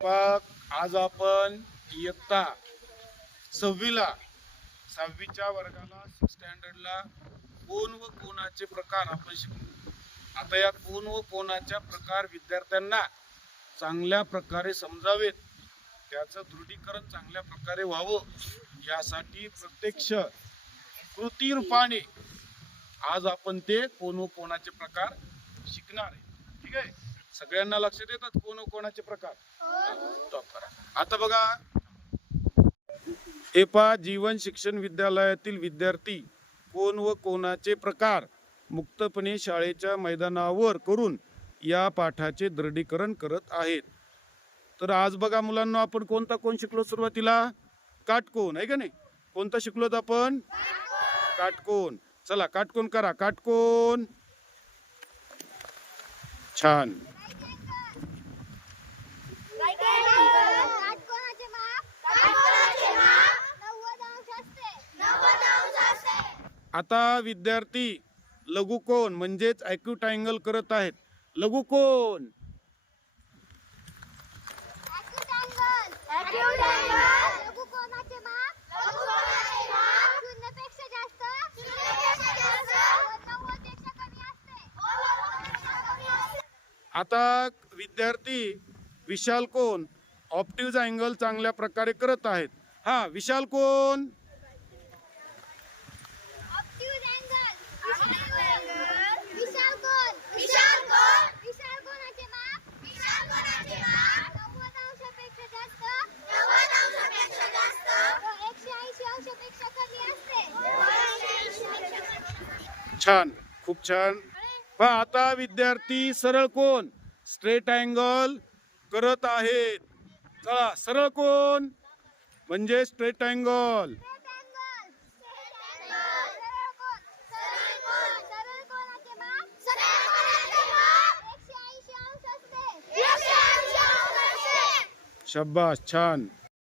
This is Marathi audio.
आज आपण इयत्ता सहावीला सहावीच्या वर्गाला स्टँडर्डला कोण व कोणाचे प्रकार आपण शिकलो. आता या कोण व कोणाच्या प्रकार विद्यार्थ्यांना चांगल्या प्रकारे समजावेत त्याचं दृढीकरण चांगल्या प्रकारे व्हावं यासाठी प्रत्यक्ष कृती रूपाने आज आपण ते कोण व कोणाचे प्रकार शिकणार आहे. ठीक आहे? सगळ्यांना लक्षात येतात कोण कोणाचे प्रकार? करा. आता बघा. हे पहा जीवन शिक्षण विद्यालयातील विद्यार्थी कोण व कोणाचे प्रकार? मुक्तपणे शाळेच्या मैदानावर करून या पाठाचे दृढीकरण करत आहेत. तर आज बघा मुलांना आपण कोणता कोण शिकलो सुरुवातीला? काटकोन आहे का नाही? कोणता शिकलोत आपण? काटकोन. चला काटकोन करा काटकोन. छान. आता विद्यार्थी लघुकोन म्हणजेच अॅक्यूट अँगल करत आहेत. लघुकोन. ॲक्यूट अँगल ॲक्यूट अँगल लघुकोनाचे माप. लघुकोनाचे माप. शून्यपेक्षा जास्त. शून्यपेक्षा जास्त. 90 पेक्षा कमी असते. 90 पेक्षा कमी असते. आता विद्यार्थी विशाल कोण ऑप्टिव्ह अँगल चांगल्या प्रकारे करत आहेत. हा विशाल कोण छान खूप छान. पहा आता विद्यार्थी सरळ कोण? स्ट्रेट अँगल करत आहेत. चला सरळ कोण? म्हणजे स्ट्रेट अँगल शब्बास छान